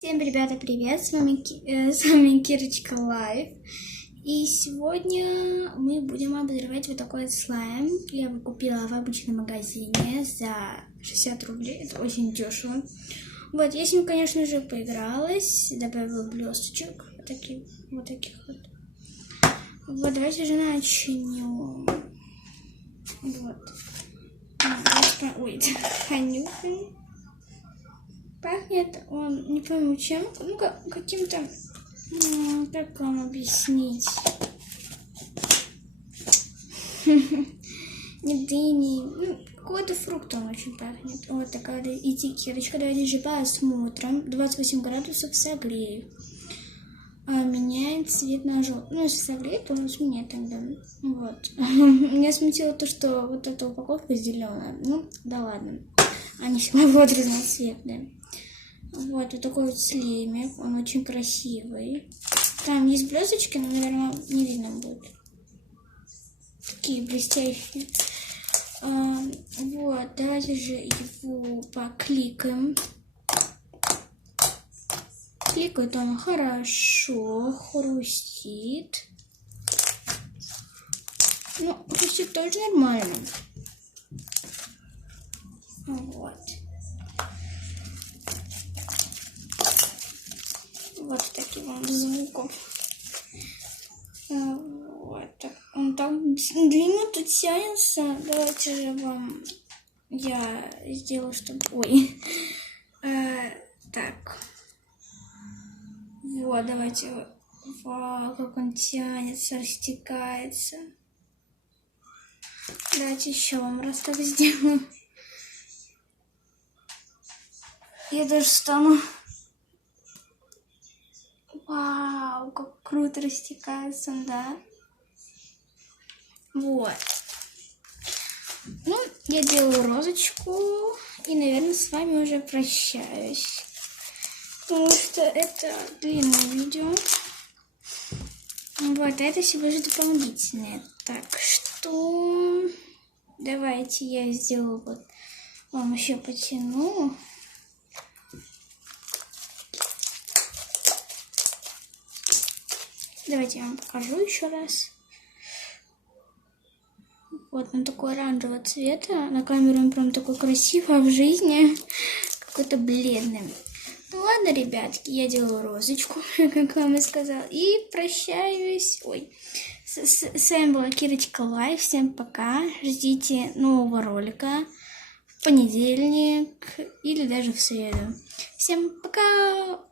Всем, ребята, привет! С вами Кирочка Лайв. И сегодня мы будем обозревать вот такой вот слайм. Я его купила в обычном магазине за 60 рублей. Это очень дешево. Вот, я с ним, конечно же, поигралась. Добавила блесточек. Вот таких вот. Вот, давайте же начнем. Вот. Ой, понюхаем. Пахнет он, не пойму чем, ну каким-то, как вам объяснить, не дыней, какой-то фрукт он очень пахнет. Вот такая этикеточка, давайте же посмотрим. 28 градусов согрею. Меняет цвет на желтый. Ну, если согреет, то он сменяет тогда. Вот. Меня смутило то, что вот эта упаковка зеленая. Ну, да ладно. Они всегда будут разноцветные. Вот такой вот слимик. Он очень красивый. Там есть блесточки, но, наверное, не видно будет. Такие блестящие. Вот, давайте же его покликаем. Кликает он хорошо, хрустит. Ну, хрустит тоже нормально. Вот. Вот таким вот звуком. Вот. Он так длинно тут тянется. Давайте же вам я сделаю, чтобы... Ой. Так. Вот, давайте. Вау, как он тянется, растекается. Давайте еще вам раз так сделаю. Я даже стану... Вау, как круто растекается, да? Вот. Ну, я делаю розочку и, наверное, с вами уже прощаюсь. Потому что это длинное видео. Вот, это всего же дополнительное. Так что давайте я сделаю вот, вам еще потяну. Давайте я вам покажу еще раз. Вот он такой оранжевого цвета. На камеру он прям такой красивый, а в жизни какой-то бледный. Ну ладно, ребятки, я делаю розочку, как вам и сказала. И прощаюсь. Ой. С вами была Кирочка Лайв. Всем пока. Ждите нового ролика в понедельник или даже в среду. Всем пока!